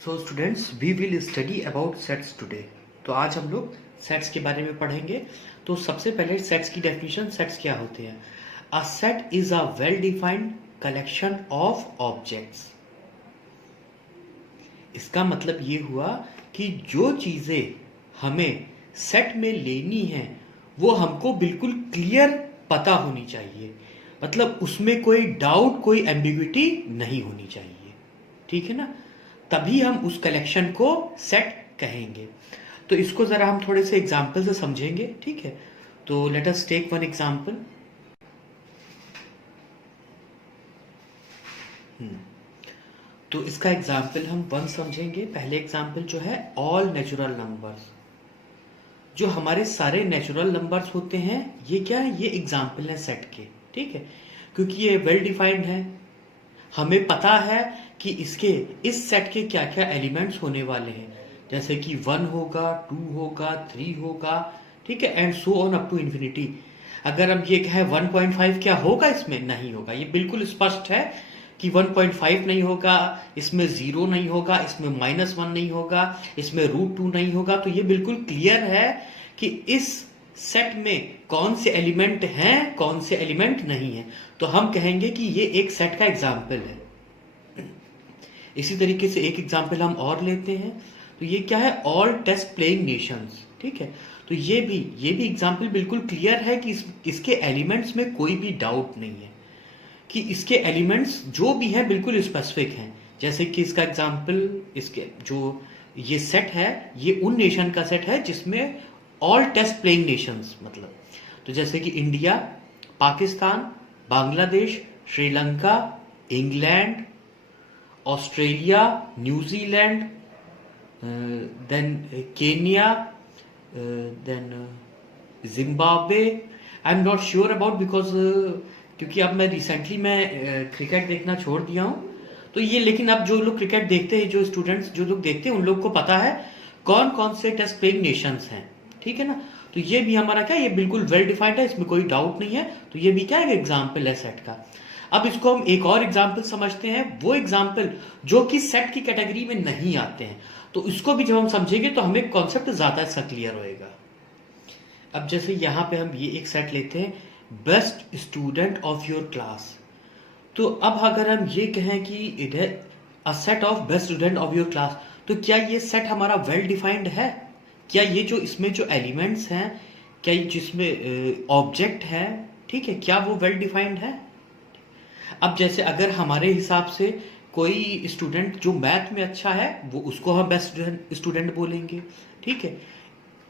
So students we will study about sets today. तो आज हम लोग सेट्स के बारे में पढ़ेंगे। तो सबसे पहले सेट्स की डेफिनेशन, सेट्स क्या होते हैं। A set is a well defined collection of objects. इसका मतलब ये हुआ कि जो चीजें हमें सेट में लेनी है वो हमको बिल्कुल क्लियर पता होनी चाहिए, मतलब उसमें कोई डाउट, कोई एम्बिग्विटी नहीं होनी चाहिए। ठीक है ना, तभी हम उस कलेक्शन को सेट कहेंगे। तो इसको जरा हम थोड़े से एग्जाम्पल से समझेंगे। ठीक है, तो let us take one example. तो इसका एग्जाम्पल हम वन समझेंगे। पहले एग्जाम्पल जो है, ऑल नेचुरल नंबर्स। जो हमारे सारे नेचुरल नंबर्स होते हैं ये क्या है, ये एग्जाम्पल है सेट के। ठीक है, क्योंकि ये वेल डिफाइंड है, हमें पता है कि इसके इस सेट के क्या क्या एलिमेंट्स होने वाले हैं, जैसे कि 1 होगा, 2 होगा, 3 होगा। ठीक है, and so on up to infinity. अगर हम ये कहें 1.5 क्या होगा इसमें, नहीं होगा। ये बिल्कुल स्पष्ट है कि 1.5 नहीं होगा, इसमें 0 नहीं होगा, इसमें -1 नहीं होगा, इसमें √2 नहीं होगा। तो ये बिल्कुल क्लियर है कि इस सेट में कौन से एलिमेंट हैं, कौन से एलिमेंट नहीं है। तो हम कहेंगे कि ये एक सेट का एग्जाम्पल है। इसी तरीके से एक एग्जाम्पल हम और लेते हैं। तो ये क्या है, ऑल टेस्ट प्लेइंग नेशंस। ठीक है, तो ये भी एग्जाम्पल बिल्कुल क्लियर है कि इसके एलिमेंट्स में कोई भी डाउट नहीं है कि इसके एलिमेंट्स जो भी हैं बिल्कुल स्पेसिफिक हैं। जैसे कि इसका एग्जाम्पल, इसके जो ये सेट है ये उन नेशन का सेट है जिसमें ऑल टेस्ट प्लेइंग नेशंस, मतलब तो जैसे कि India, Pakistan, Bangladesh, Sri Lanka, England, Australia, New Zealand, then Kenya, then Zimbabwe. I am not sure about, because क्योंकि अब मैं रिसेंटली क्रिकेट देखना छोड़ दिया हूँ। तो ये, लेकिन अब जो लोग क्रिकेट देखते हैं, जो स्टूडेंट्स जो लोग देखते हैं, उन लोग को पता है कौन कौन से टेस्ट प्लेइंग नेशंस हैं। ठीक है ना, तो ये भी हमारा क्या, ये बिल्कुल वेल डिफाइंड है, इसमें कोई डाउट नहीं है। तो ये भी क्या है, एग्जाम्पल है सेट का। अब इसको हम एक और एग्जाम्पल समझते हैं, वो एग्जाम्पल जो कि सेट की कैटेगरी में नहीं आते हैं। तो इसको भी जब हम समझेंगे तो हमें कॉन्सेप्ट ज्यादा इसका क्लियर होएगा। अब जैसे यहां पे हम ये एक सेट लेते हैं, best student of your class. तो अब अगर हम ये कहें कि इट है अ set of best student of your class, तो क्या ये सेट हमारा वेल डिफाइंड है? क्या ये जो इसमें जो एलिमेंट्स हैं, क्या ये जिसमें ऑब्जेक्ट है, ठीक है, क्या वो वेल डिफाइंड है? अब जैसे अगर हमारे हिसाब से कोई स्टूडेंट जो मैथ में अच्छा है, वो उसको हम बेस्ट स्टूडेंट बोलेंगे। ठीक है,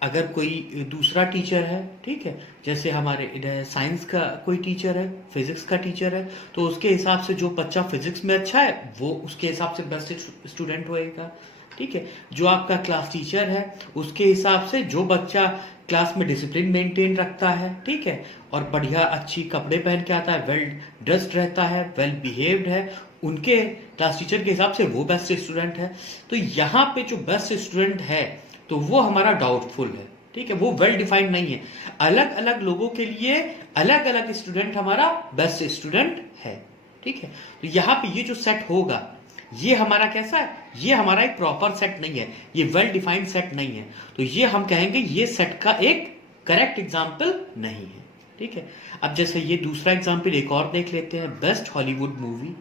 अगर कोई दूसरा टीचर है, ठीक है, जैसे हमारे इधर साइंस का कोई टीचर है, फिजिक्स का टीचर है, तो उसके हिसाब से जो बच्चा फिजिक्स में अच्छा है वो उसके हिसाब से बेस्ट स्टूडेंट होएगा। ठीक है, जो आपका क्लास टीचर है उसके हिसाब से जो बच्चा क्लास में डिसिप्लिन मेंटेन रखता है, ठीक है, और बढ़िया अच्छी कपड़े पहन के आता है, वेल ड्रेस्ड रहता है, वेल बिहेव्ड है, उनके क्लास टीचर के हिसाब से वो बेस्ट स्टूडेंट है। तो यहाँ पे जो बेस्ट स्टूडेंट है तो वो हमारा डाउटफुल है। ठीक है, वो वेल डिफाइंड नहीं है। अलग अलग लोगों के लिए अलग अलग स्टूडेंट हमारा बेस्ट स्टूडेंट है। ठीक है, तो यहाँ पे ये जो सेट होगा ये हमारा कैसा है, ये हमारा एक प्रॉपर सेट नहीं है, ये वेल डिफाइंड सेट नहीं है। तो ये हम कहेंगे ये सेट का एक करेक्ट एग्जाम्पल नहीं है। ठीक है, अब जैसे ये दूसरा एग्जाम्पल एक और देख लेते हैं, बेस्ट हॉलीवुड मूवी।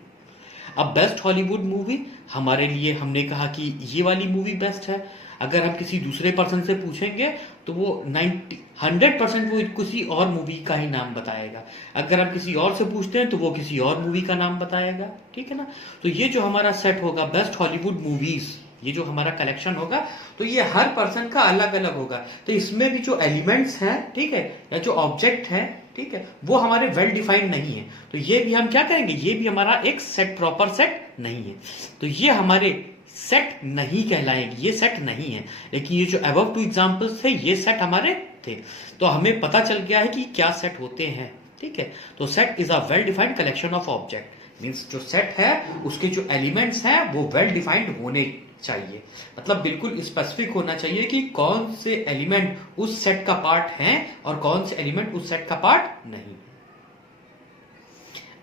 अब बेस्ट हॉलीवुड मूवी हमारे लिए हमने कहा कि ये वाली मूवी बेस्ट है। अगर हम किसी दूसरे पर्सन से पूछेंगे तो वो 100% वो किसी और मूवी का ही नाम बताएगा। अगर हम किसी और से पूछते हैं तो वो किसी और मूवी का नाम बताएगा। ठीक है ना, तो ये जो हमारा सेट होगा बेस्ट हॉलीवुड मूवीज, ये जो हमारा कलेक्शन होगा, तो ये हर पर्सन का अलग अलग होगा। तो इसमें भी जो एलिमेंट्स हैं, ठीक है, या जो ऑब्जेक्ट हैं, ठीक है, वो हमारे वेल डिफाइंड नहीं है। तो ये भी हम क्या करेंगे, ये भी हमारा एक सेट, प्रॉपर सेट नहीं है। तो ये हमारे सेट नहीं कहलाएंगे, ये सेट नहीं है। लेकिन ये जो अबव टू एग्जांपल्स थे ये सेट हमारे थे। तो हमें पता चल गया है कि क्या सेट होते हैं। ठीक है, तो set is a well defined collection of object. Means जो सेट है उसके जो एलिमेंट्स हैं वो वेल डिफाइंड होने चाहिए, मतलब बिल्कुल स्पेसिफिक होना चाहिए कि कौन से एलिमेंट उस सेट का पार्ट हैं और कौन से एलिमेंट उस सेट का पार्ट नहीं।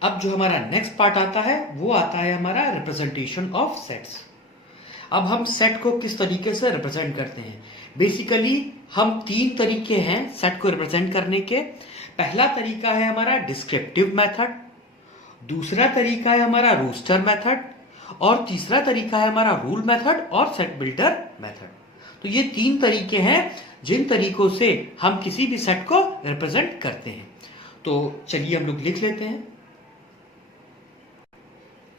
अब जो हमारा नेक्स्ट पार्ट आता है वो आता है हमारा रिप्रेजेंटेशन ऑफ सेट्स। अब हम सेट को किस तरीके से रिप्रेजेंट करते हैं? बेसिकली हम तीन तरीके हैं सेट को रिप्रेजेंट करने के। पहला तरीका है हमारा डिस्क्रिप्टिव मेथड, दूसरा तरीका है हमारा रोस्टर मेथड, और तीसरा तरीका है हमारा रूल मेथड और सेट बिल्डर मेथड। तो ये तीन तरीके हैं जिन तरीकों से हम किसी भी सेट को रिप्रेजेंट करते हैं। तो चलिए हम लोग लिख लेते हैं।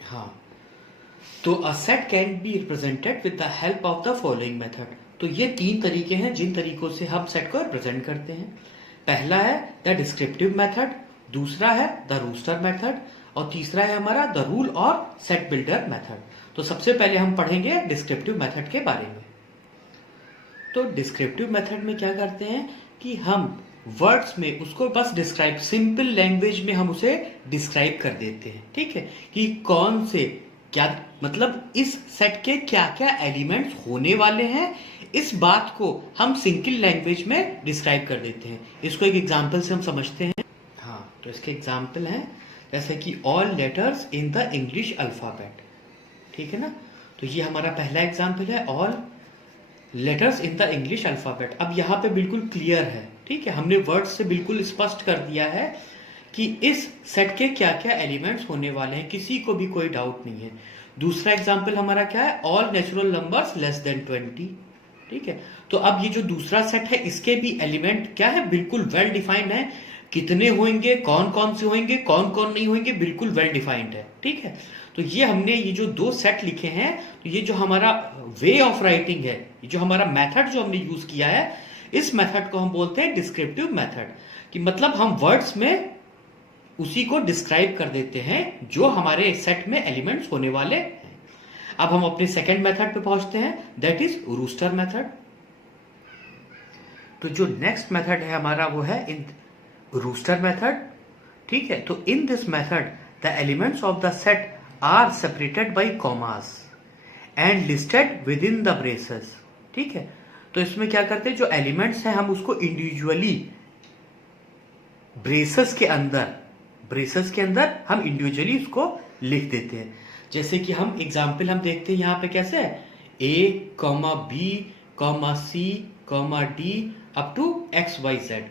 हाँ, तो a set can be represented with the help of the following method. तो ये तीन तरीके हैं जिन तरीकों से हम सेट को रिप्रेजेंट करते हैं। पहला है द डिस्क्रिप्टिव मेथड, दूसरा है द रोस्टर मेथड, और तीसरा है हमारा द रूल और सेट बिल्डर मेथड। तो सबसे पहले हम पढ़ेंगे डिस्क्रिप्टिव मेथड के बारे में। तो डिस्क्रिप्टिव मेथड में क्या करते हैं कि हम वर्ड्स में उसको बस डिस्क्राइब, सिंपल लैंग्वेज में हम उसे डिस्क्राइब कर देते हैं, ठीक है, कि कौन से क्या मतलब इस सेट के क्या क्या एलिमेंट्स होने वाले हैं, इस बात को हम सिंपल लैंग्वेज में डिस्क्राइब कर देते हैं। इसको एक एग्जांपल से हम समझते हैं। हाँ, तो इसके एग्जांपल हैं जैसे कि all letters in the English alphabet, ठीक है ना। तो ये हमारा पहला एग्जांपल है, all letters in the English alphabet. अब यहाँ पे बिल्कुल क्लियर है, ठीक है, हमने वर्ड्स से बिल्कुल स्पष्ट कर दिया है कि इस सेट के क्या क्या एलिमेंट्स होने वाले हैं, किसी को भी कोई डाउट नहीं है। दूसरा एग्जांपल हमारा क्या है, all natural numbers less than 20, ठीक है। तो अब ये जो दूसरा सेट है इसके भी एलिमेंट क्या है, बिल्कुल वेल डिफाइंड है, कितने होंगे, कौन कौन से होंगे, कौन कौन नहीं होंगे, बिल्कुल वेल डिफाइंड है, ठीक है। तो ये हमने ये जो दो सेट लिखे हैं, तो ये जो हमारा वे ऑफ राइटिंग है, ये जो हमारा मेथड जो हमने यूज किया है, इस मेथड को हम बोलते हैं डिस्क्रिप्टिव मेथड। कि मतलब हम वर्ड्स में उसी को डिस्क्राइब कर देते हैं जो हमारे सेट में एलिमेंट्स होने वाले हैं। अब हम अपने सेकेंड मेथड पे पहुंचते हैं, दैट इज रोस्टर मेथड। तो जो नेक्स्ट मेथड है हमारा वो है इन रोस्टर मेथड, ठीक है। तो in this method the elements of the set are separated by commas and listed within the braces, ठीक है। तो इसमें क्या करते हैं, जो एलिमेंट्स हैं हम उसको इंडिविजुअली ब्रेसेस के अंदर हम इंडिविजुअली उसको लिख देते हैं। जैसे कि हम एग्जाम्पल हम देखते हैं यहाँ पे कैसे है, A comma B comma C comma D up to X Y Z.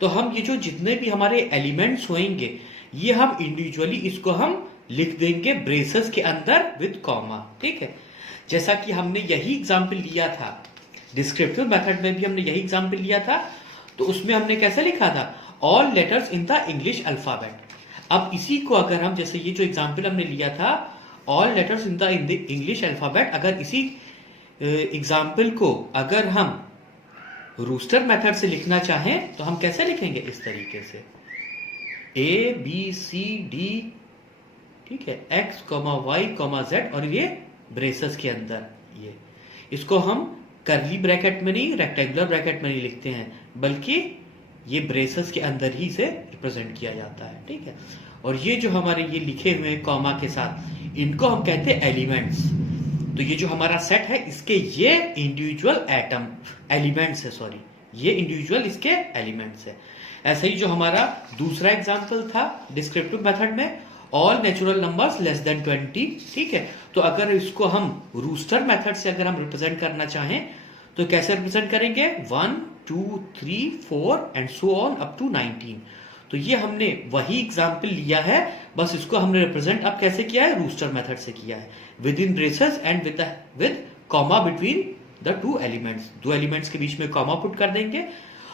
तो हम ये जो जितने भी हमारे एलिमेंट्स होंगे ये हम इंडिविजुअली इसको हम लिख देंगे ब्रेसेस के अंदर विद कॉमा, ठीक है। जैसा कि हमने यही एग्जाम्पल लिया था डिस्क्रिप्टिव मेथड में भी, हमने यही एग्जाम्पल लिया था। तो उसमें हमने कैसे लिखा था, all letters in the English alphabet. अब इसी को अगर हम, जैसे ये जो एग्जाम्पल हमने लिया था all letters in the English alphabet, अगर इसी एग्जाम्पल को अगर हम रोस्टर मेथड से लिखना चाहें तो हम कैसे लिखेंगे, इस तरीके से ए बी सी डी, ठीक है, x comma y comma z, और ये ब्रेसेस के अंदर ये, इसको हम करली ब्रैकेट में नहीं, रेक्टेंगुलर ब्रैकेट में नहीं लिखते हैं, बल्कि ये ब्रेसेस के अंदर ही से रिप्रेजेंट किया जाता है, ठीक है। और ये जो हमारे ये लिखे हुए हैं कॉमा के साथ, इनको हम कहते हैं एलिमेंट्स। तो ये जो हमारा सेट है इसके ये इंडिविजुअल एलिमेंट्स है, सॉरी, ये इंडिविजुअल इसके एलिमेंट्स है। ऐसे ही जो हमारा दूसरा एग्जाम्पल था डिस्क्रिप्टिव मेथड में, all natural numbers less than 20, ठीक है। तो अगर इसको हम रोस्टर मेथड से अगर हम रिप्रेजेंट करना चाहें तो कैसे रिप्रेजेंट करेंगे, 1 2 3 4 and so on up to 19। तो ये हमने वही एग्जाम्पल लिया है, बस इसको हमने रिप्रेजेंट अब कैसे किया है, रोस्टर मेथड से किया है, with in braces and with comma between the two elements. दो एलिमेंट्स के बीच में कॉमा पुट कर देंगे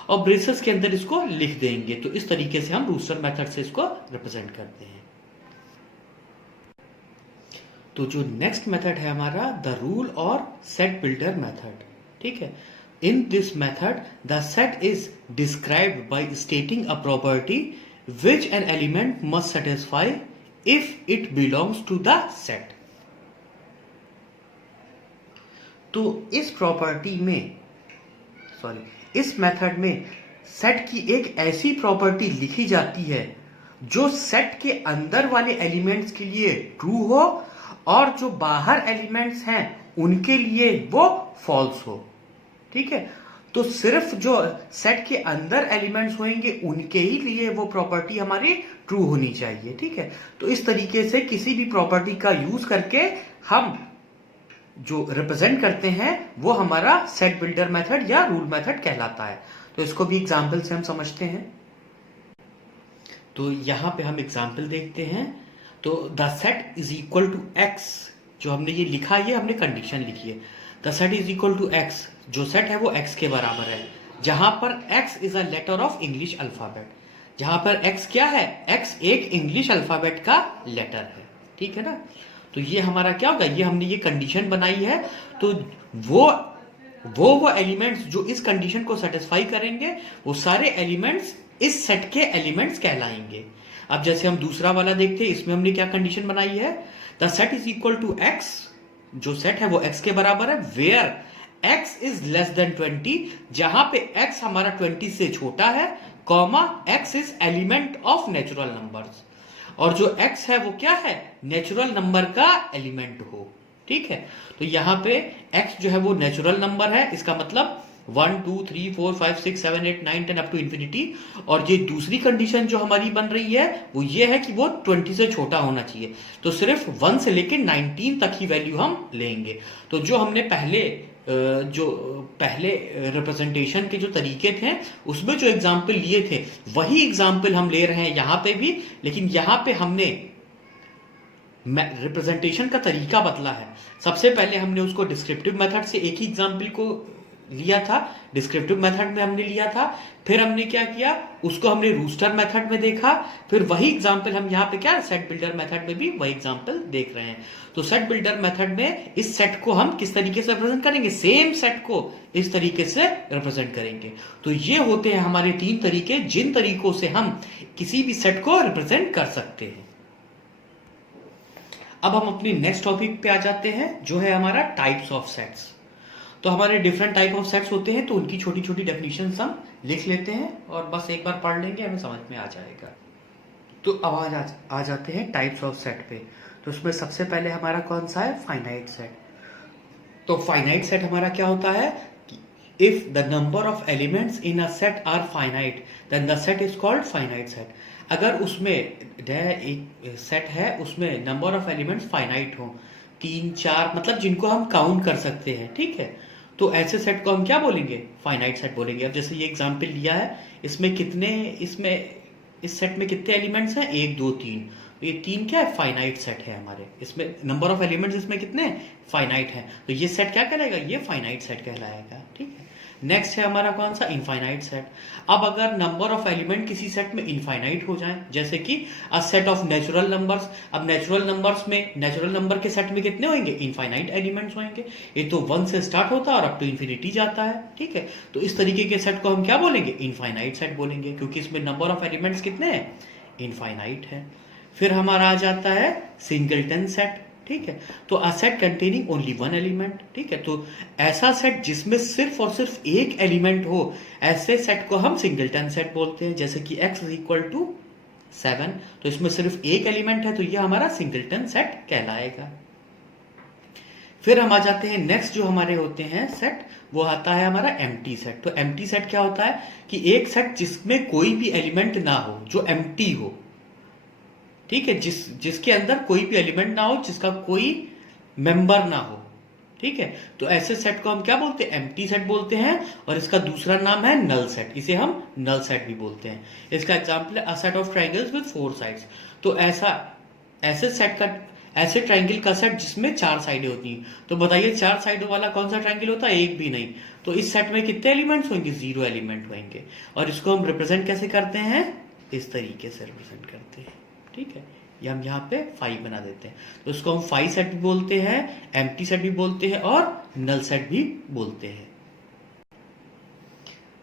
और ब्रेसेस के अंदर इसको लिख देंगे। तो इस तरीके से हम रोस्टर मेथड से इसको रिप्रेजेंट करते हैं। तो जो नेक्स्ट मेथड है हमारा द रूल और सेट बिल्डर मेथड, ठीक है। In this method, the set is described by stating a property which an element must satisfy if it belongs to the set. तो इस प्रॉपर्टी में, इस मेथड में सेट की एक ऐसी प्रॉपर्टी लिखी जाती है जो सेट के अंदर वाले एलिमेंट्स के लिए ट्रू हो और जो बाहर एलिमेंट्स हैं उनके लिए वो फॉल्स हो, ठीक है। तो सिर्फ जो सेट के अंदर एलिमेंट्स होंगे उनके ही लिए वो प्रॉपर्टी हमारी ट्रू होनी चाहिए, ठीक है। तो इस तरीके से किसी भी प्रॉपर्टी का यूज करके हम जो रिप्रेजेंट करते हैं वो हमारा सेट बिल्डर मेथड या रूल मेथड कहलाता है। तो इसको भी एग्जाम्पल से हम समझते हैं। तो यहां पे हम एग्जाम्पल देखते हैं। तो the set is equal to x, जो हमने ये लिखा, ये हमने कंडीशन लिखी है। The set is equal to x, जो सेट है वो एक्स के बराबर है, जहां पर x is a letter of English alphabet. जहां पर एक्स क्या है, एक्स एक इंग्लिश अल्फाबेट का लेटर है, ठीक है ना। तो ये हमारा क्या होगा, ये हमने ये कंडीशन बनाई है। तो वो एलिमेंट्स जो इस कंडीशन को सेटिस्फाई करेंगे, वो सारे एलिमेंट्स इस सेट के एलिमेंट्स कहलाएंगे। अब जैसे हम दूसरा वाला देखते हैं, इसमें हमने क्या कंडीशन बनाई है, the set is equal to x, जो सेट है वो एक्स के बराबर है, where x is less than 20, जहां पे एक्स हमारा 20 से छोटा है, comma x is element of natural numbers, और जो एक्स है वो क्या है, नेचुरल नंबर का एलिमेंट हो, ठीक है। तो यहां पे एक्स जो है वो नेचुरल नंबर है, इसका मतलब 1 2 3 4 5 6 7 8 9 10 अप टू इन्फिनिटी। और ये दूसरी कंडीशन जो हमारी बन रही है वो ये है कि वो 20 से छोटा होना चाहिए। तो सिर्फ 1 से लेकर 19 तक ही वैल्यू हम लेंगे। तो जो हमने पहले रिप्रेजेंटेशन के जो तरीके थे उसमें जो एग्जाम्पल लिए थे, वही एग्जाम्पल हम ले रहे हैं यहां पे भी, लेकिन यहां पे हमने रिप्रेजेंटेशन का तरीका बदला है। सबसे पहले हमने उसको डिस्क्रिप्टिव मेथड से एक ही एग्जाम्पल को लिया था, डिस्क्रिप्टिव मेथड में हमने लिया था, फिर हमने क्या किया, उसको हमने रूस्टर मेथड में देखा, फिर वही एग्जाम्पल हम यहाँ पे क्या सेट बिल्डर मेथड में भी वही एग्जाम्पल देख रहे हैं। तो सेट बिल्डर मेथड में इस सेट को हम किस तरीके से रिप्रेजेंट करेंगे, सेम सेट को इस तरीके से रिप्रेजेंट करेंगे। तो ये होते हैं हमारे 3 तरीके, जिन तरीकों से हम किसी भी सेट को रिप्रेजेंट कर सकते हैं। अब हम अपनी नेक्स्ट टॉपिक पे आ जाते हैं, जो है हमारा टाइप्स ऑफ सेट्स। तो हमारे डिफरेंट टाइप ऑफ सेट्स होते हैं, तो उनकी छोटी छोटी डेफिनेशंस हम लिख लेते हैं और बस एक बार पढ़ लेंगे, हमें समझ में आ जाएगा। तो अब आ जाते हैं टाइप्स ऑफ सेट पे। तो उसमें सबसे पहले हमारा कौन सा है, फाइनाइट सेट। तो फाइनाइट सेट हमारा क्या होता है, if the number of elements in a set are finite then the set is called finite set. अगर उसमें एक सेट है, उसमें नंबर ऑफ एलिमेंट्स फाइनाइट हो, 3 4, मतलब जिनको हम काउंट कर सकते हैं, ठीक है, तो ऐसे सेट को हम क्या बोलेंगे, फाइनाइट सेट बोलेंगे। अब जैसे ये एग्जांपल लिया है, इस सेट में कितने एलिमेंट्स हैं, 1 2 3, तो ये 3 क्या है, फाइनाइट सेट है हमारे, इसमें नंबर ऑफ एलिमेंट्स इसमें कितने फाइनाइट हैं, तो ये सेट क्या कहलाएगा, ये फाइनाइट सेट कहलाएगा, ठीक है। नेक्स्ट है हमारा कौन सा, इनफाइनाइट सेट। अब अगर नंबर ऑफ एलिमेंट किसी सेट में इनफाइनाइट हो जाए, जैसे कि अ सेट ऑफ नेचुरल नंबर्स, अब नेचुरल नंबर्स में, नेचुरल नंबर के सेट में कितने होंगे, इनफाइनाइट एलिमेंट्स होंगे। ये तो 1 से स्टार्ट होता है और अप टू इन्फिनिटी जाता है, ठीक है। तो इस तरीके के सेट को हम क्या बोलेंगे, इनफाइनाइट सेट बोलेंगे, क्योंकि इसमें नंबर ऑफ एलिमेंट्स कितने हैं, इनफाइनाइट है। फिर हमारा आ जाता है सिंगलटन सेट, ठीक है। तो a set containing only 1 element, ठीक है। तो ऐसा सेट जिसमें सिर्फ और सिर्फ एक एलिमेंट हो, ऐसे सेट को हम सिंगलटन सेट बोलते हैं। जैसे कि x इज इक्वल टू 7, तो इसमें सिर्फ एक एलिमेंट है, तो ये हमारा सिंगलटन सेट कहलाएगा। फिर हम आ जाते हैं नेक्स्ट, जो हमारे होते हैं सेट, वो आता है हमारा एम्प्टी सेट। तो एम्प्टी सेट क्या होता है कि एक सेट जिसमें कोई भी एलिमेंट ना हो, जो एम्प्टी हो, ठीक है, जिसके अंदर कोई भी एलिमेंट ना हो, जिसका कोई मेंबर ना हो, ठीक है। तो ऐसे सेट को हम क्या बोलते हैं, एम्प्टी सेट बोलते हैं। और इसका दूसरा नाम है नल सेट, इसे हम नल सेट भी बोलते हैं। इसका एग्जांपल है अ set of triangles with 4 sides. तो ऐसे ट्रायंगल का सेट जिसमें 4 साइडें होती हैं। तो बताइए 4 साइडों वाला कौन सा ट्रायंगल होता है, एक भी नहीं। तो इस सेट में कितने एलिमेंट्स होंगे, 0 एलिमेंट होंगे। और इसको हम रिप्रेजेंट कैसे करते हैं, इस तरीके से रिप्रेजेंट करते हैं, ठीक है। ये हम यहाँ पे 5 बना देते हैं। तो इसको हम 5 सेट भी बोलते हैं, एम्प्टी सेट भी बोलते हैं और नल सेट भी बोलते हैं।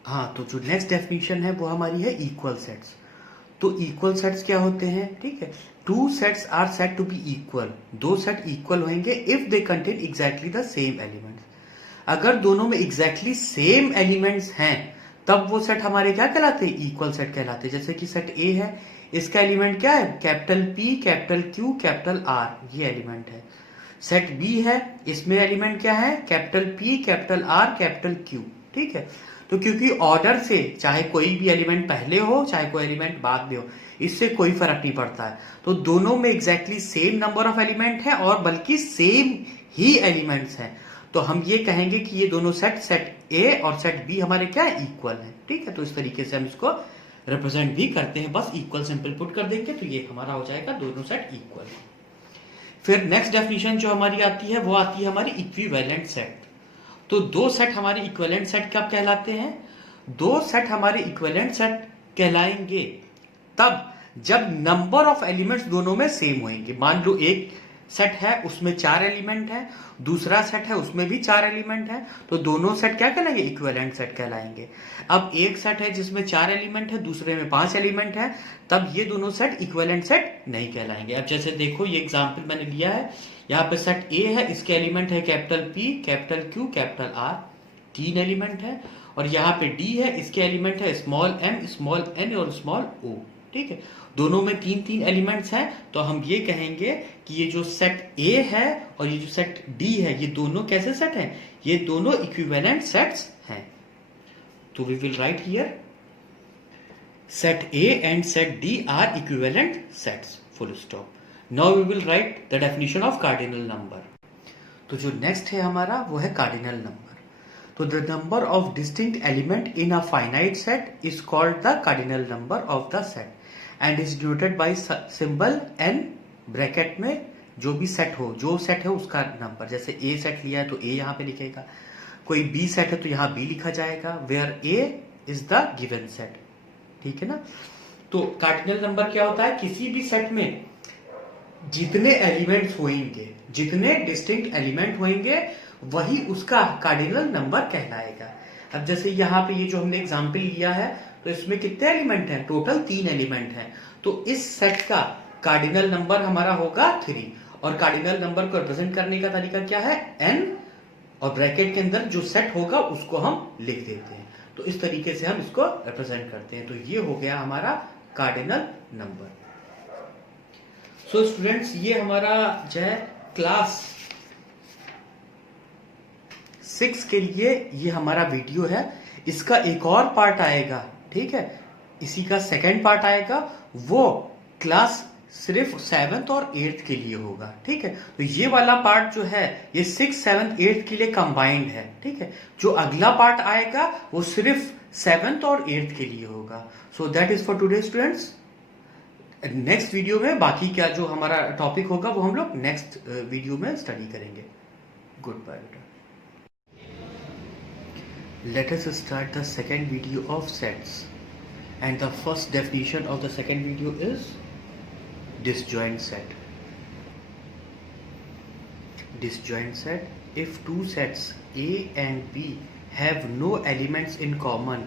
हाँ, तो जो नेक्स्ट डेफिनेशन है वो हमारी है इक्वल सेट्स। तो इक्वल सेट्स क्या होते हैं, ठीक है। 2 sets are said to be equal, 2 set equal होंगे if they contain exactly the same elements. अगर दोनों में एग्जैक्टली सेम एलिमेंट्स हैं, तब वो सेट हमारे क्या कहलाते हैं, इक्वल सेट कहलाते हैं। जैसे कि सेट ए है, इसका एलिमेंट क्या है, capital P capital Q capital R, ये एलिमेंट है। सेट B है, इसमें एलिमेंट क्या है, capital P capital R capital Q, ठीक है। तो क्योंकि ऑर्डर से चाहे कोई भी एलिमेंट पहले हो चाहे कोई एलिमेंट बाद में हो, इससे कोई फर्क नहीं पड़ता है। तो दोनों में exactly same number of element है और बल्कि सेम ही एलिमेंट्स हैं, तो हम ये कहेंगे कि ये दोनों सेट ए और सेट बी हमारे क्या है, इक्वल है। ठीक है, तो इस तरीके से हम इसको रिप्रेजेंट भी करते हैं, बस इक्वल सिंपल पुट कर देंगे तो ये हमारा हो जाएगा दोनों सेट इक्वल। फिर नेक्स्ट डेफिनेशन जो हमारी आती है वो आती है हमारी इक्विवेलेंट सेट। तो दो सेट हमारे इक्विवेलेंट सेट कब कहलाते हैं, दो सेट हमारे इक्विवेलेंट सेट कहलाएंगे तब जब नंबर ऑफ एलिमेंट्स दोनों में सेम होंगे। मान लो एक सेट है उसमें 4 एलिमेंट है, दूसरा सेट है उसमें भी 4 एलिमेंट है, तो दोनों सेट क्या कहलाएंगे, इक्विवेलेंट सेट कहलाएंगे। अब एक सेट है जिसमें 4 एलिमेंट है, दूसरे में 5 एलिमेंट है, तब ये दोनों सेट इक्विवेलेंट सेट नहीं कहलाएंगे। अब जैसे देखो ये एग्जांपल मैंने लिया है, यहाँ पे सेट ए है, इसके एलिमेंट है capital P, capital Q, capital R, 3 element है, और यहाँ पे डी है, इसके एलिमेंट है स्मॉल एम, स्मॉल एन और स्मॉल ओ। ठीक है, दोनों में 3 एलिमेंट्स हैं, तो हम ये कहेंगे कि ये जो सेट ए है और ये जो सेट डी है, ये दोनों कैसे सेट हैं, ये दोनों इक्विवेलेंट सेट्स हैं। तो we will write here set A and set D are equivalent sets, full stop. Now we will write the definition of cardinal number. तो जो next है हमारा वो है cardinal number. तो the number of distinct element in a finite set is called the cardinal number of the set and is denoted by symbol n, bracket में जो भी सेट हो, जो सेट है उसका नंबर। जैसे A सेट लिया है तो A यहाँ पे लिखेगा, कोई B सेट है तो यहाँ B लिखा जाएगा, where A is the given set. ठीक है ना। तो कार्डिनल नंबर क्या होता है, किसी भी सेट में जितने एलिमेंट्स होंगे, जितने डिस्टिंक्ट एलिमेंट होंगे, वही उसका कार्डिनल नंबर कहलाएगा। अब जैसे यहाँ पे ये जो हमने एग्जांपल लिया है, तो इसमें कितने एलिमेंट हैं, टोटल 3 एलिमेंट हैं, तो इस सेट का कार्डिनल नंबर हमारा होगा 3। और कार्डिनल नंबर को रिप्रेजेंट करने का तरीका क्या है, n, और ब्रैकेट के अंदर जो सेट होगा उसको हम लिख देते हैं। तो इस तरीके से हम इसको रिप्रेजेंट करते हैं। तो ये हो गया हमारा कार्डिनल नंबर। सो स्टूडेंट्स, ये हमारा जो है क्लास 6 के लिए ये हमारा वीडियो है। इसका एक और पार्ट आएगा, ठीक है, इसी का सेकंड पार्ट आएगा, वो क्लास सिर्फ 7th और 8th के लिए होगा। ठीक है, तो ये वाला पार्ट जो है ये 6th, 7th, 8th के लिए कंबाइंड है। ठीक है, जो अगला पार्ट आएगा वो सिर्फ 7th और 8th के लिए होगा। So that is for today students. Next video में बाकी क्या जो हमारा टॉपिक होगा वो हम लोग नेक्स्ट वीडियो में स्टडी करेंगे। गुड बाय बेटा। Let us start the second video of sets and the first definition of the second video is disjoint set. Disjoint set, if two sets A and B have no elements in common,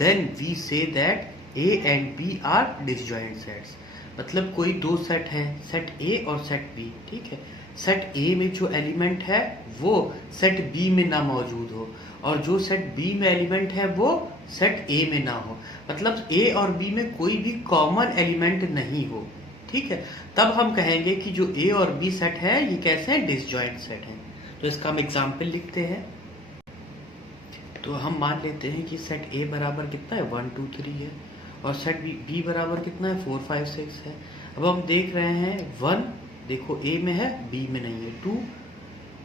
then we say that A and B are disjoint sets. मतलब कोई दो set हैं, set A और set B, ठीक है, set A में जो element है वो सेट B में ना मौजूद हो, और जो सेट B में एलिमेंट है वो सेट A में ना हो, मतलब A और B में कोई भी कॉमन एलिमेंट नहीं हो। ठीक है, तब हम कहेंगे कि जो ए और बी सेट है ये कैसे हैं, डिसजॉइंट सेट हैं। तो इसका हम एग्जांपल लिखते हैं। तो हम मान लेते हैं कि सेट ए बराबर कितना है, 1 2 3 है, और सेट बी बराबर कितना है, 4 5 6 है। अब हम देख रहे हैं 1 देखो ए में है, बी में नहीं है, 2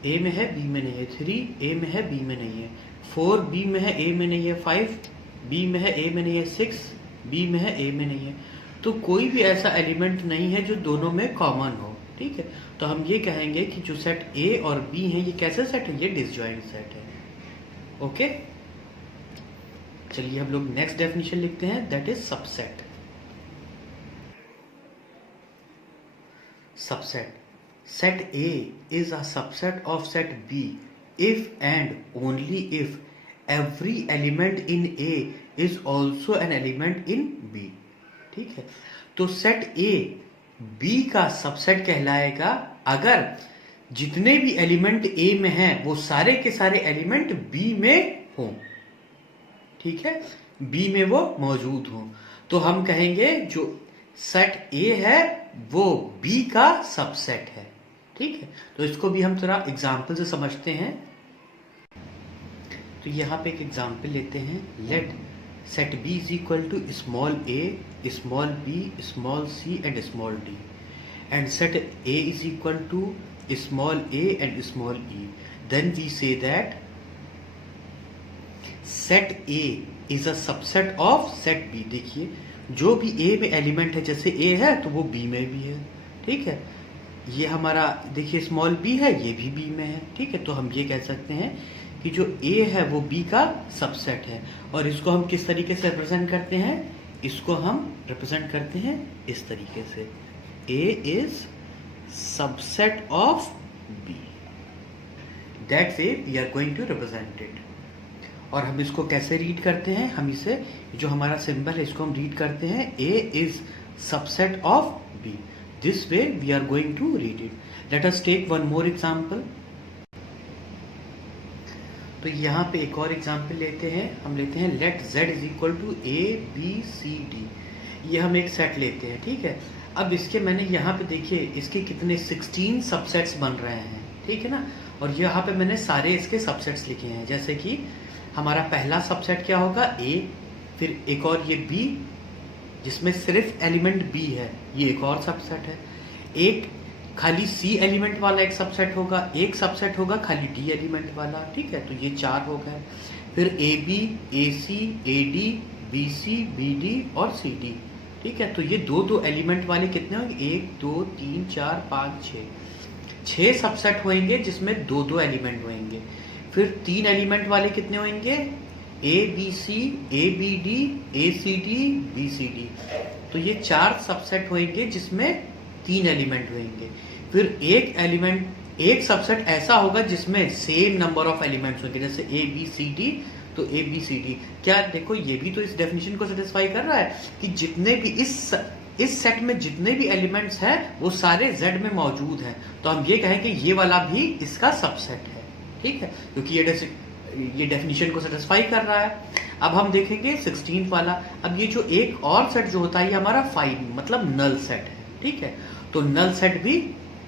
ए में है, बी में नहीं है, 3 ए में है, बी में नहीं है, 4 बी में है, ए में नहीं है, 5 बी में है, ए में नहीं है, 6 बी में है, ए में नहीं है। तो कोई भी ऐसा एलिमेंट नहीं है जो दोनों में कॉमन हो। ठीक है, तो हम ये कहेंगे कि जो सेट ए और बी है ये कैसे सेट है, ये डिसजॉइंट सेट है। ओके, चलिए हम लोग नेक्स्ट डेफिनेशन लिखते हैं, that is subset. Subset, set A is a subset of set B if and only if every element in A is also an element in B. ठीक है, तो set A B का subset कहलाएगा अगर जितने भी एलिमेंट ए में हैं वो सारे के सारे एलिमेंट बी में हों। ठीक है, बी में वो मौजूद हों, तो हम कहेंगे जो सेट ए है वो बी का सबसेट है। ठीक है, तो इसको भी हम थोड़ा एग्जाम्पल से समझते हैं। तो यहाँ पे एक एग्जाम्पल लेते हैं, late set B is equal to small a, small b, small c and small d, and set A is equal to small a and small e, then we say that set A is a subset of set B। देखिए जो भी A में element है, जैसे A है तो वो B में भी है, ठीक है। ये हमारा देखिए स्मॉल b है, ये भी b में है, ठीक है। तो हम ये कह सकते हैं कि जो a है वो b का सबसेट है। और इसको हम किस तरीके से रिप्रेजेंट करते हैं? इसको हम रिप्रेजेंट करते हैं इस तरीके से, a is subset of b, that way we are going to represent it. और हम इसको कैसे रीड करते हैं? हम इसे, जो हमारा सिंबल है, इसको हम रीड करते हैं a is subset of b। This way we are going to read it. Let us take one more example. तो यहाँ पे एक और एग्जाम्पल लेते हैं। हम लेते हैं let z is equal to a b c d। ये हम एक सेट लेते हैं, ठीक है। अब इसके मैंने यहाँ पे देखिए इसके कितने 16 सबसेट्स बन रहे हैं, ठीक है ना। और यहाँ पे मैंने सारे इसके सबसेट्स लिखे हैं। जैसे कि हमारा पहला सबसेट क्या होगा? a, फिर एक और ये b जिसमें सिर्फ एलिमेंट b है, ये एक और सबसेट है। एक खाली c एलिमेंट वाला एक सबसेट होगा, एक सबसेट होगा खाली d एलिमेंट वाला, ठीक है। तो ये 4 हो गए। फिर ab, ac, ad, bc, bd और cd, ठीक है। तो ये दो एलिमेंट वाले कितने होंगे? 1 2 3 4 5 6 सबसेट होंगे जिसमें दो एलिमेंट होंगे। फिर 3 एलिमेंट वाले कितने होंगे? A B C, A B D, A C D, B C D. तो ये 4 सबसेट होंगे जिसमें 3 एलिमेंट होंगे। फिर एक सबसेट ऐसा होगा जिसमें सेम नंबर ऑफ एलिमेंट्स होंगे, जैसे ए बी सी डी। तो ए बी सी डी क्या, देखो ये भी तो इस डेफिनेशन को सेटिस्फाई कर रहा है कि जितने भी इस सेट में जितने भी एलिमेंट्स हैं वो सारे Z में मौजूद हैं। तो हम ये कहें कि ये वाला भी इसका सबसेट है, ठीक है, क्योंकि ये डेफिनेशन को सेटिस्फाई कर रहा है। अब हम देखेंगे 16 वाला। अब ये जो एक और सेट जो होता है ये हमारा 5 मतलब नल सेट है, ठीक है। तो नल सेट भी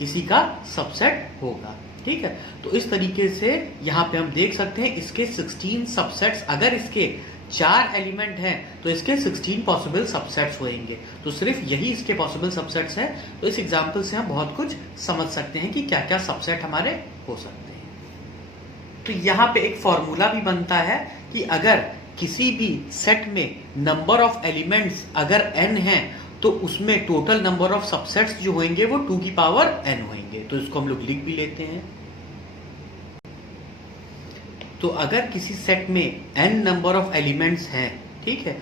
इसी का सबसेट होगा, ठीक है। तो इस तरीके से यहाँ पे हम देख सकते हैं इसके 16 सबसेट्स। अगर इसके 4 एलिमेंट हैं तो इसके 16 पॉसिबल सबसेट्स होंगे। तो सिर्फ यही इसके पॉसिबल सबसेट्स हैं। तो इस एग्जाम्पल से हम बहुत कुछ समझ सकते हैं कि क्या क्या सबसेट हमारे हो सकते हैं। तो यहाँ पे एक फॉर्मूला भी बनता है कि अगर किसी भी सेट में नंबर ऑफ एलिमेंट्स अगर n है तो उसमें टोटल नंबर ऑफ सबसेट्स जो होंगे वो 2 की पावर n होंगे। तो इसको हम लोग लिख भी लेते हैं। तो अगर किसी सेट में n नंबर ऑफ एलिमेंट्स हैं, ठीक है,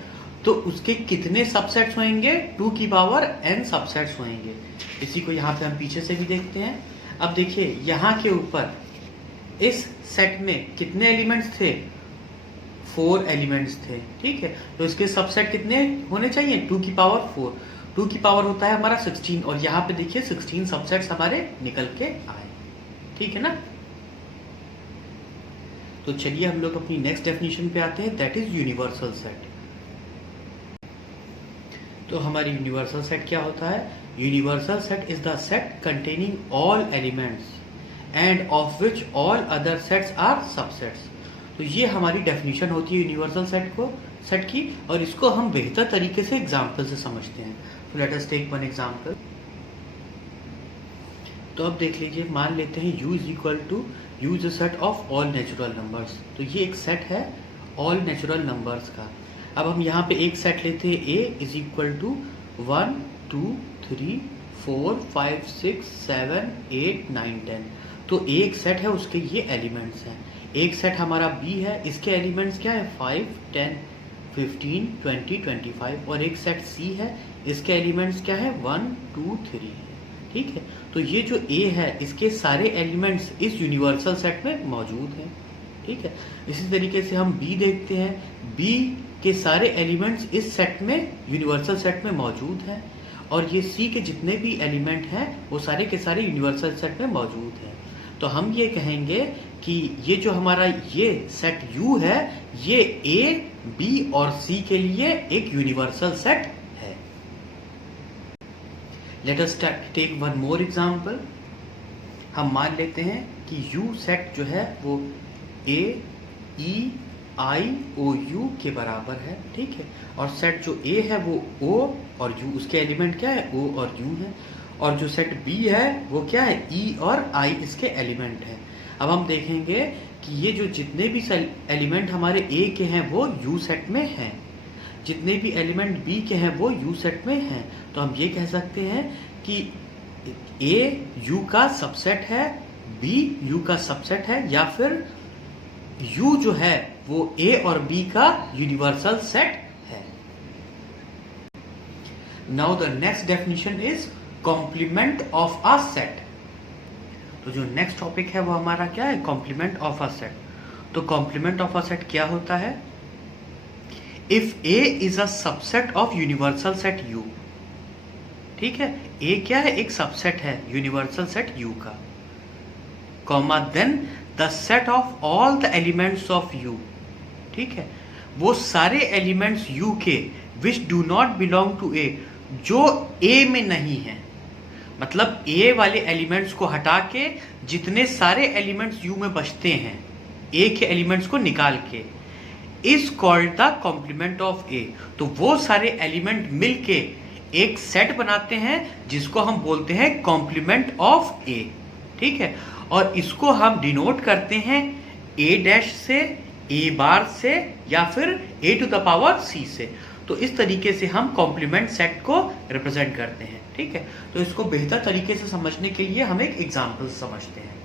तो उसके कितने सबसेट्स होंगे? 2 की पावर n सबसेट्स होंगे। इसी को यहाँ पे हम पीछे से भी देखते हैं। अब देखिए यहाँ के ऊपर इस सेट में कितने एलिमेंट्स थे? 4 एलिमेंट्स थे, ठीक है। तो इसके सबसेट कितने होने चाहिए? 2 की पावर 4। 2 की पावर होता है हमारा 16। और यहाँ पे देखिए 16 सबसेट्स हमारे निकल के आए, ठीक है ना। तो चलिए हम लोग अपनी नेक्स्ट डेफिनेशन पे आते हैं, दैट इज यूनिवर्सल सेट। तो हमारी यूनिवर्सल सेट क्या होता है? Universal set is the set containing all elements and of which all other sets are subsets. तो ये हमारी डेफिनेशन होती है यूनिवर्सल सेट की। और इसको हम बेहतर तरीके से एग्जाम्पल से समझते हैं। तो let us take one example. तो अब देख लीजिए, मान लेते हैं U is equal to U is a set of all natural numbers. तो ये एक सेट है ऑल नेचुरल नंबर्स का। अब हम यहाँ पे एक सेट लेते हैं A इज इक्वल टू 1 2 3 4 5 6 7 8 9 10। तो एक सेट है, उसके ये एलिमेंट्स हैं। एक सेट हमारा B है, इसके एलिमेंट्स क्या है? 5 10 15 20 25। और एक सेट C है, इसके एलिमेंट्स क्या है? 1 2 3, ठीक है। तो ये जो A है इसके सारे एलिमेंट्स इस यूनिवर्सल सेट में मौजूद हैं, ठीक है। इसी तरीके से हम B देखते हैं, B के सारे एलिमेंट्स इस सेट में यूनिवर्सल सेट में मौजूद हैं। और ये C के जितने भी एलिमेंट हैं वो सारे के सारे यूनिवर्सल सेट में मौजूद हैं। तो हम ये कहेंगे कि ये जो हमारा ये सेट U है ये A, B और C के लिए एक यूनिवर्सल सेट है। Let us take one more example. हम मान लेते हैं कि U सेट जो है वो A, E, I, O, U के बराबर है, ठीक है। और सेट जो A है वो O और U, उसके एलिमेंट क्या है? O और U है। और जो सेट बी है वो क्या है, ई और आई इसके एलिमेंट है। अब हम देखेंगे कि ये जो जितने भी एलिमेंट हमारे ए के हैं वो यू सेट में हैं, जितने भी एलिमेंट बी के हैं वो यू सेट में हैं। तो हम ये कह सकते हैं कि ए यू का सबसेट है, बी यू का सबसेट है, या फिर यू जो है वो ए और बी का यूनिवर्सल सेट है। Now the next definition is complement of a set. तो जो नेक्स्ट टॉपिक है वो हमारा क्या है, कॉम्प्लीमेंट ऑफ अ सेट। तो कॉम्प्लीमेंट ऑफ अ सेट क्या होता है, if A is a subset of universal set U, ठीक है, ए क्या है, एक सबसेट है यूनिवर्सल सेट यू का, comma then the set of all the elements of U, ठीक है, वो सारे एलिमेंट्स यू के which do not belong to A, जो ए में नहीं है, मतलब ए वाले एलिमेंट्स को हटा के जितने सारे एलिमेंट्स यू में बचते हैं ए के एलिमेंट्स को निकाल के, is called the complement of A. तो वो सारे एलिमेंट मिलके एक सेट बनाते हैं जिसको हम बोलते हैं कॉम्प्लीमेंट ऑफ ए, ठीक है, और इसको हम डिनोट करते हैं ए डैश से, ए बार से, या फिर ए टू द पावर सी से। तो इस तरीके से हम कॉम्प्लीमेंट सेट को रिप्रेजेंट करते हैं, ठीक है। तो इसको बेहतर तरीके से समझने के लिए हम एक एग्जाम्पल समझते हैं।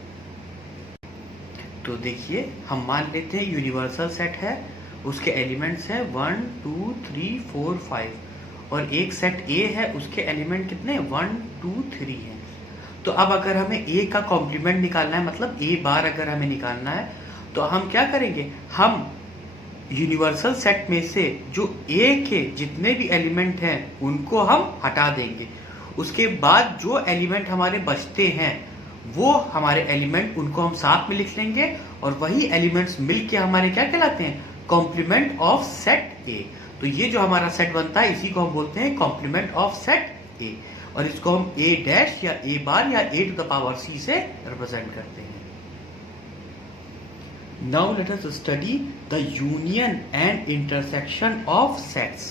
तो देखिए, हम मान लेते हैं यूनिवर्सल सेट है, उसके एलिमेंट्स हैं 1 2 3 4 5, और एक सेट ए है, उसके एलिमेंट कितने 1 2 3 हैं। तो अब अगर हमें ए का कॉम्प्लीमेंट निकालना है, मतलब ए बार अगर हमें निकालना है, तो हम क्या करेंगे, हम यूनिवर्सल सेट में से जो ए के जितने भी एलिमेंट हैं उनको हम हटा देंगे। उसके बाद जो एलिमेंट हमारे बचते हैं वो हमारे एलिमेंट, उनको हम साथ में लिख लेंगे, और वही एलिमेंट्स मिलके हमारे क्या कहलाते हैं, कॉम्प्लीमेंट ऑफ सेट ए। तो ये जो हमारा सेट बनता है इसी को हम बोलते हैं कॉम्प्लीमेंट ऑफ सेट ए, और इसको हम ए डैश या ए बार या A to the power C से रिप्रेजेंट करते हैं। Now let us study the union and intersection of sets.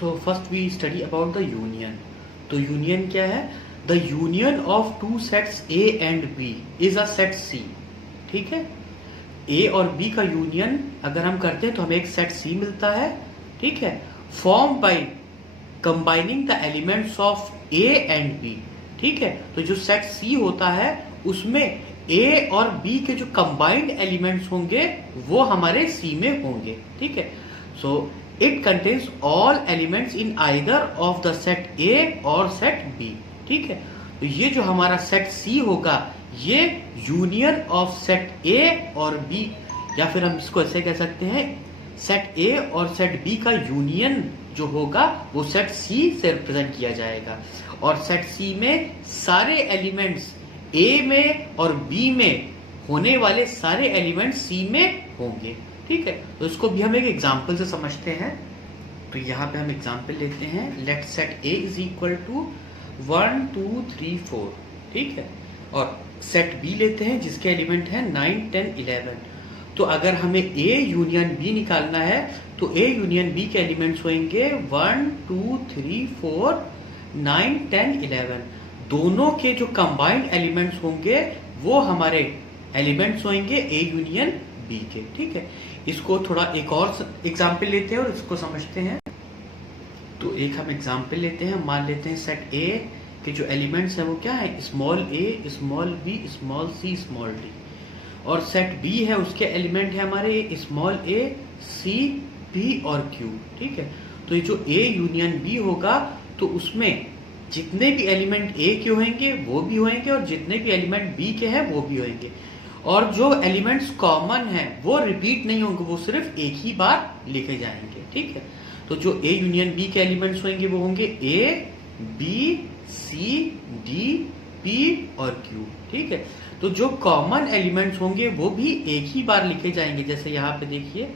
So first we study about the union. तो यूनियन क्या है, the union of two sets A and B is a set C, ठीक है। ए और B का union अगर हम करते हैं तो हमें एक सेट सी मिलता है, ठीक है, form by combining the elements of A and B, ठीक है। तो जो सेट सी होता है उसमें ए और बी के जो कंबाइंड एलिमेंट्स होंगे वो हमारे सी में होंगे, ठीक है। So it contains all elements in either of the set ए और सेट बी, ठीक है। तो ये जो हमारा सेट सी होगा ये यूनियन ऑफ सेट ए और बी, या फिर हम इसको ऐसे कह सकते हैं, सेट ए और सेट बी का यूनियन जो होगा वो सेट सी से रिप्रेजेंट किया जाएगा, और सेट सी में सारे एलिमेंट्स ए में और बी में होने वाले सारे एलिमेंट्स सी में होंगे, ठीक है। तो इसको भी हम एक एग्जाम्पल से समझते हैं। तो यहाँ पे हम एग्जाम्पल लेते हैं, let set A is equal to 1 2 3 4, ठीक है, और सेट बी लेते हैं जिसके एलिमेंट है 9 10 11। तो अगर हमें ए यूनियन बी निकालना है तो ए यूनियन बी के एलिमेंट्स होंगे 1 2 3 4 9 10 11। दोनों के जो कंबाइंड एलिमेंट्स होंगे वो हमारे एलिमेंट्स होंगे ए यूनियन बी के, ठीक है। इसको थोड़ा एक और एग्जाम्पल लेते हैं और इसको समझते हैं। तो एक हम एग्जाम्पल लेते हैं, मान लेते हैं सेट ए के जो एलिमेंट्स हैं वो क्या है, स्मॉल ए small B small C small D, और सेट बी है उसके एलिमेंट है हमारे स्मॉल ए सी पी और क्यू, ठीक है। तो ये जो ए यूनियन बी होगा तो उसमें जितने भी एलिमेंट ए के होंगे वो भी होंगे, और जितने भी एलिमेंट बी के हैं वो भी होंगे, और जो एलिमेंट्स कॉमन हैं वो रिपीट नहीं होंगे, वो सिर्फ एक ही बार लिखे जाएंगे, ठीक है। तो जो ए यूनियन बी के एलिमेंट्स होंगे वो होंगे A B C D P और क्यू, ठीक है। तो जो कॉमन एलिमेंट्स होंगे वो भी एक ही बार लिखे जाएंगे, जैसे यहाँ पे देखिए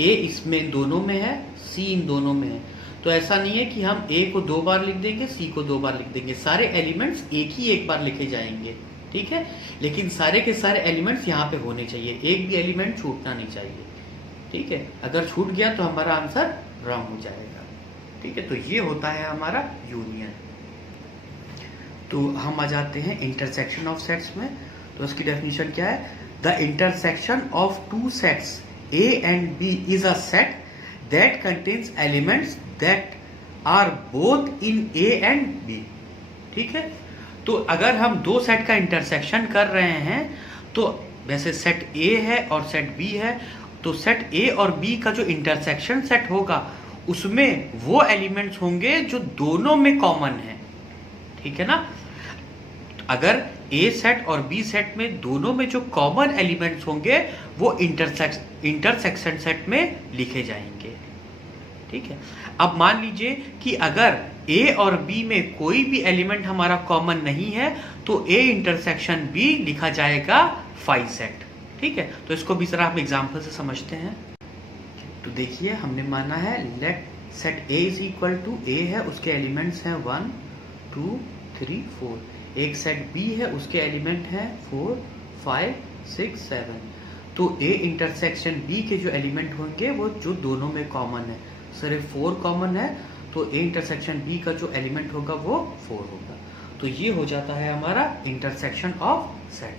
ए इसमें दोनों में है, सी इन दोनों में है। तो ऐसा नहीं है कि हम ए को 2 बार लिख देंगे, सी को 2 बार लिख देंगे, सारे एलिमेंट्स एक बार लिखे जाएंगे, ठीक है। लेकिन सारे के सारे एलिमेंट्स यहाँ पे होने चाहिए, एक भी एलिमेंट छूटना नहीं चाहिए, ठीक है। अगर छूट गया तो हमारा आंसर रॉन्ग हो जाएगा। ठीक है, तो ये होता है हमारा यूनियन। तो हम आ जाते हैं इंटरसेक्शन ऑफ सेट्स में। तो उसकी डेफिनेशन क्या है? The intersection of two sets A and B is a set that contains elements that are both in A and B. ठीक है, तो अगर हम दो सेट का इंटरसेक्शन कर रहे हैं, तो वैसे सेट ए है और सेट बी है, तो सेट ए और बी का जो इंटरसेक्शन सेट होगा उसमें वो एलिमेंट्स होंगे जो दोनों में कॉमन है। ठीक है ना? अगर ए सेट और बी सेट में दोनों में जो कॉमन एलिमेंट्स होंगे वो इंटरसेक्शन सेट में लिखे जाएंगे। ठीक है, अब मान लीजिए कि अगर ए और बी में कोई भी एलिमेंट हमारा कॉमन नहीं है, तो ए इंटरसेक्शन बी लिखा जाएगा फाई सेट। ठीक है, तो इसको भी जरा हम एग्जांपल से समझते हैं। तो देखिए, हमने माना है let set A is equal to A है, उसके एलिमेंट्स हैं 1 2 3 4। एक सेट बी है, उसके एलिमेंट हैं 4 5 6 7। तो ए इंटरसेक्शन बी के जो एलिमेंट होंगे वो जो दोनों में कॉमन है, सिर्फ 4 कॉमन है, तो ए इंटरसेक्शन बी का जो एलिमेंट होगा वो 4 होगा। तो ये हो जाता है हमारा इंटरसेक्शन ऑफ सेट।